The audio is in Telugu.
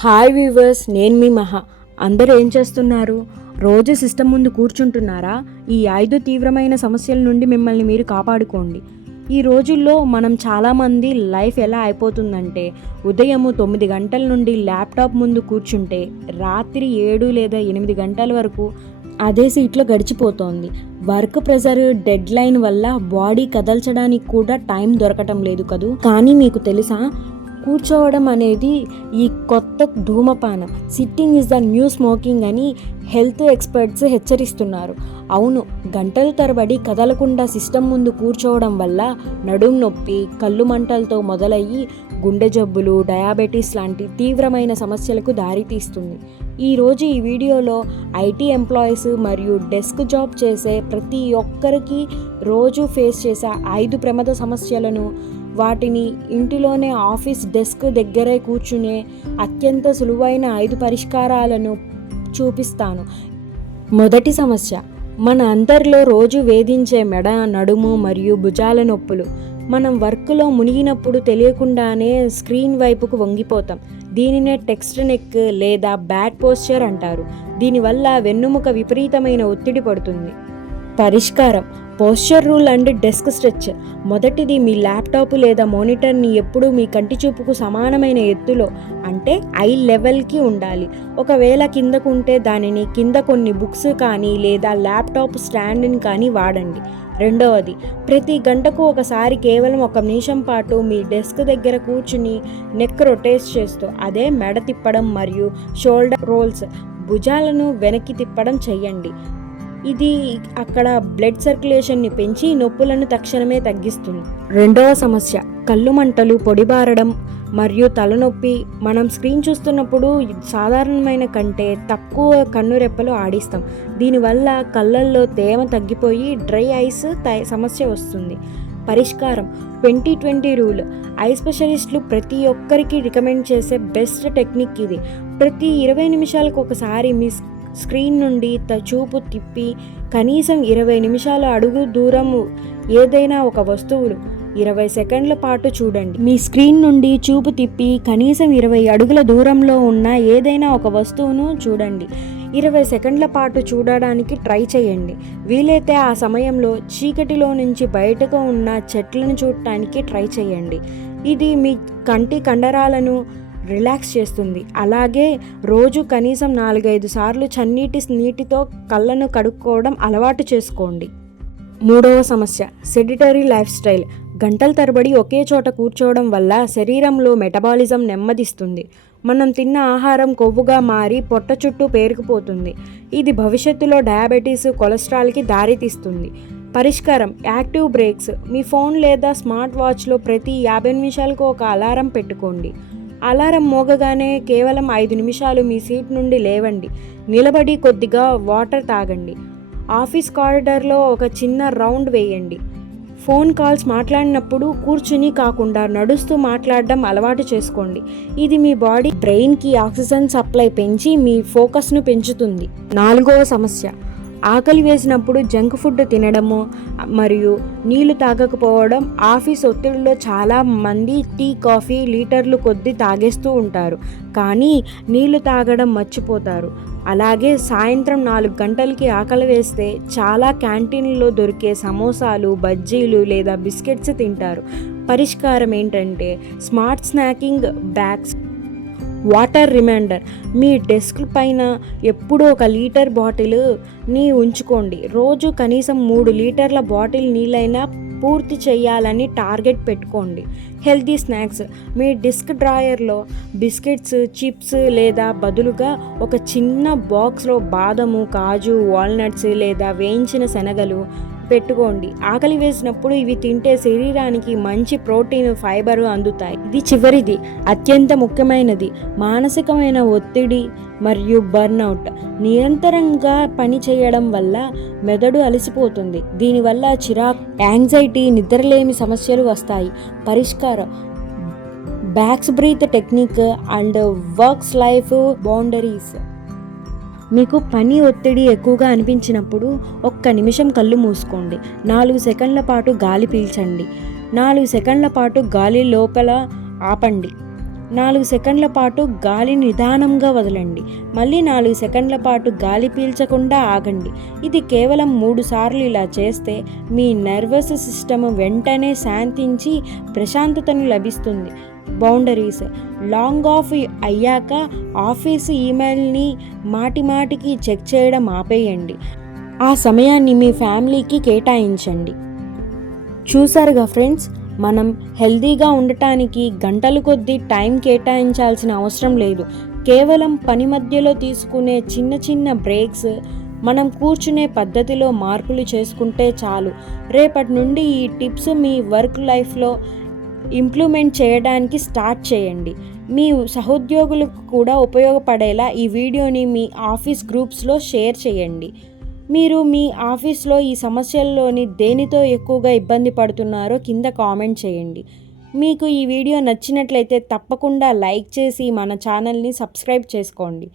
హాయ్ వ్యూవర్స్, నేను మీ మహా. అందరూ ఏం చేస్తున్నారు? రోజు సిస్టమ్ ముందు కూర్చుంటున్నారా? ఈ 5 తీవ్రమైన సమస్యల నుండి మిమ్మల్ని మీరు కాపాడుకోండి. ఈ రోజుల్లో మనం చాలామంది లైఫ్ ఎలా అయిపోతుందంటే, ఉదయము 9 గంటల నుండి ల్యాప్టాప్ ముందు కూర్చుంటే రాత్రి 7 లేదా 8 గంటల వరకు అదే సీట్లో గడిచిపోతోంది. వర్క్ ప్రెషర్, డెడ్ లైన్ వల్ల బాడీ కదల్చడానికి కూడా టైం దొరకటం లేదు కదూ. కానీ మీకు తెలుసా, కూర్చోవడం అనేది ఈ కొత్త ధూమపానం, sitting is the new smoking అని హెల్త్ ఎక్స్పర్ట్స్ హెచ్చరిస్తున్నారు. అవును, గంటల తరబడి కదలకుండా సిస్టమ్ ముందు కూర్చోవడం వల్ల నడుం నొప్పి, కళ్ళు మంటలతో మొదలయ్యి గుండె జబ్బులు, డయాబెటీస్ లాంటి తీవ్రమైన సమస్యలకు దారితీస్తుంది. ఈరోజు ఈ వీడియోలో ఐటీ ఎంప్లాయీస్ మరియు డెస్క్ జాబ్ చేసే ప్రతి ఒక్కరికి రోజు ఫేస్ చేసే 5 ప్రమాద సమస్యలను, వాటిని ఇంటిలోనే ఆఫీస్ డెస్క్ దగ్గరే కూర్చునే అత్యంత సులువైన 5 పరిష్కారాలను చూపిస్తాను. మొదటి సమస్య, మన అందరిలో రోజు వేధించే మెడ, నడుము మరియు భుజాల నొప్పులు. మనం వర్క్లో మునిగినప్పుడు తెలియకుండానే స్క్రీన్ వైపుకు వంగిపోతాం. దీనినే టెక్స్ట్ నెక్ లేదా బ్యాడ్ పోస్చర్ అంటారు. దీనివల్ల వెన్నుముక విపరీతమైన ఒత్తిడి పడుతుంది. పరిష్కారం: posture rule and desk stretch. మొదటిది, మీ ల్యాప్టాప్ లేదా మానిటర్ని ఎప్పుడూ మీ కంటి చూపుకు సమానమైన ఎత్తులో, అంటే ఐ లెవెల్కి ఉండాలి. ఒకవేళ కిందకు ఉంటే దానిని కింద కొన్ని బుక్స్ కానీ లేదా ల్యాప్టాప్ స్టాండ్ని కానీ వాడండి. రెండవది, ప్రతి గంటకు ఒకసారి కేవలం 1 నిమిషం పాటు మీ డెస్క్ దగ్గర కూర్చుని నెక్ రొటేట్ చేస్తూ, అదే మెడ తిప్పడం మరియు షోల్డర్ రోల్స్, భుజాలను వెనక్కి తిప్పడం చెయ్యండి. ఇది అక్కడ బ్లడ్ సర్క్యులేషన్ని పెంచి నొప్పులను తక్షణమే తగ్గిస్తుంది. రెండవ సమస్య, కళ్ళు మంటలు, పొడిబారడం మరియు తలనొప్పి. మనం స్క్రీన్ చూస్తున్నప్పుడు సాధారణమైన కంటే తక్కువ కన్నురెప్పలు ఆడిస్తాం. దీనివల్ల కళ్ళల్లో తేమ తగ్గిపోయి డ్రై ఐస్ సమస్య వస్తుంది. పరిష్కారం: 20-20 రూల్. ఐ స్పెషలిస్టులు ప్రతి ఒక్కరికి రికమెండ్ చేసే బెస్ట్ టెక్నిక్ ఇది. ప్రతి 20 నిమిషాలకు ఒకసారి మీ స్క్రీన్ నుండి చూపు తిప్పి కనీసం 20 నిమిషాల అడుగు దూరం ఏదైనా ఒక వస్తువులు 20 సెకండ్ల పాటు చూడండి. మీ స్క్రీన్ నుండి చూపు తిప్పి కనీసం 20 అడుగుల దూరంలో ఉన్న ఏదైనా ఒక వస్తువును చూడండి. 20 సెకండ్ల పాటు చూడడానికి ట్రై చేయండి. వీలైతే ఆ సమయంలో చీకటిలో నుంచి బయటకు ఉన్న చెట్లను చూడటానికి ట్రై చేయండి. ఇది మీ కంటి కండరాలను రిలాక్స్ చేస్తుంది. అలాగే రోజు కనీసం 4-5 సార్లు నీటితో కళ్ళను కడుక్కోవడం అలవాటు చేసుకోండి. మూడవ సమస్య, సెడిటరీ లైఫ్ స్టైల్. గంటల తరబడి ఒకే చోట కూర్చోవడం వల్ల శరీరంలో మెటబాలిజం నెమ్మదిస్తుంది. మనం తిన్న ఆహారం కొవ్వుగా మారి పొట్ట చుట్టూ పేరుకుపోతుంది. ఇది భవిష్యత్తులో డయాబెటీస్, కొలెస్ట్రాల్కి దారితీస్తుంది. పరిష్కారం: యాక్టివ్ బ్రేక్స్. మీ ఫోన్ లేదా స్మార్ట్ వాచ్లో ప్రతి 50 నిమిషాలకు ఒక అలారం పెట్టుకోండి. అలారం మోగగానే కేవలం 5 నిమిషాలు మీ సీట్ నుండి లేవండి. నిలబడి కొద్దిగా వాటర్ తాగండి. ఆఫీస్ కారిడార్లో ఒక చిన్న రౌండ్ వేయండి. ఫోన్ కాల్స్ మాట్లాడినప్పుడు కూర్చుని కాకుండా నడుస్తూ మాట్లాడడం అలవాటు చేసుకోండి. ఇది మీ బాడీ, బ్రెయిన్కి ఆక్సిజన్ సప్లై పెంచి మీ ఫోకస్ను పెంచుతుంది. నాలుగవ సమస్య, ఆకలి వేసినప్పుడు జంక్ ఫుడ్ తినడము మరియు నీళ్లు తాగకపోవడం. ఆఫీస్ ఒత్తిడిలో చాలా మంది టీ, కాఫీ లీటర్లు కొద్దీ తాగేస్తూ ఉంటారు, కానీ నీళ్లు తాగడం మర్చిపోతారు. అలాగే సాయంత్రం 4 గంటలకి ఆకలి వేస్తే చాలా క్యాంటీన్లలో దొరికే సమోసాలు, బజ్జీలు లేదా బిస్కెట్స్ తింటారు. పరిష్కారం ఏంటంటే smart snacking bags. Water reminder. మీ డెస్క్ పైన ఎప్పుడూ 1 లీటర్ బాటిల్ని ఉంచుకోండి. రోజు కనీసం 3 లీటర్ల బాటిల్ నీళ్ళైనా పూర్తి చేయాలని టార్గెట్ పెట్టుకోండి. Healthy snacks. మీ డిస్క్ డ్రాయర్లో బిస్కెట్స్, చిప్స్ లేదా బదులుగా ఒక చిన్న బాక్స్లో బాదము, కాజు, వాల్నట్స్ లేదా వేయించిన శనగలు పెట్టుకోండి. ఆకలి వేసినప్పుడు ఇవి తింటే శరీరానికి మంచి ప్రోటీన్, ఫైబర్ అందుతాయి. ఇది చివరిది, అత్యంత ముఖ్యమైనది, మానసికమైన ఒత్తిడి మరియు బర్న్అవుట్. నిరంతరంగా పని చేయడం వల్ల మెదడు అలసిపోతుంది. దీనివల్ల చిరాకు, యాంగ్జైటీ, నిద్రలేమి సమస్యలు వస్తాయి. పరిష్కారం: box breath technique and works life boundaries. మీకు పని ఒత్తిడి ఎక్కువగా అనిపించినప్పుడు 1 నిమిషం కళ్ళు మూసుకోండి. 4 సెకండ్ల పాటు గాలి పీల్చండి. 4 సెకండ్ల పాటు గాలి లోపల ఆపండి. 4 సెకండ్ల పాటు గాలి నిదానంగా వదలండి. మళ్ళీ 4 సెకండ్ల పాటు గాలి పీల్చకుండా ఆగండి. ఇది కేవలం 3 సార్లు ఇలా చేస్తే మీ నర్వస్ సిస్టమ్ వెంటనే శాంతించి ప్రశాంతతను లభిస్తుంది. బౌండరీస్. లాంగ్ ఆఫ్ అయ్యాక ఆఫీసు ఈమెయిల్ని మాటిమాటికి చెక్ చేయడం ఆపేయండి. ఆ సమయాన్ని మీ ఫ్యామిలీకి కేటాయించండి. చూసారుగా ఫ్రెండ్స్, మనం హెల్తీగా ఉండటానికి గంటల కొద్దీ టైం కేటాయించాల్సిన అవసరం లేదు. కేవలం పని మధ్యలో తీసుకునే చిన్న చిన్న బ్రేక్స్, మనం కూర్చునే పద్ధతిలో మార్పులు చేసుకుంటే చాలు. రేపటి నుండి ఈ టిప్స్ మీ వర్క్ లైఫ్లో ఇంప్లిమెంట్ చేయడానికి స్టార్ట్ చేయండి. మీ సహోద్యోగులకు కూడా ఉపయోగపడేలా ఈ వీడియోని మీ ఆఫీస్ గ్రూప్స్లో షేర్ చేయండి. మీరు మీ ఆఫీస్లో ఈ సమస్యల్లోని దేనితో ఎక్కువగా ఇబ్బంది పడుతున్నారో కింద కామెంట్ చేయండి. మీకు ఈ వీడియో నచ్చినట్లయితే తప్పకుండా లైక్ చేసి మన ఛానల్ని సబ్స్క్రైబ్ చేసుకోండి.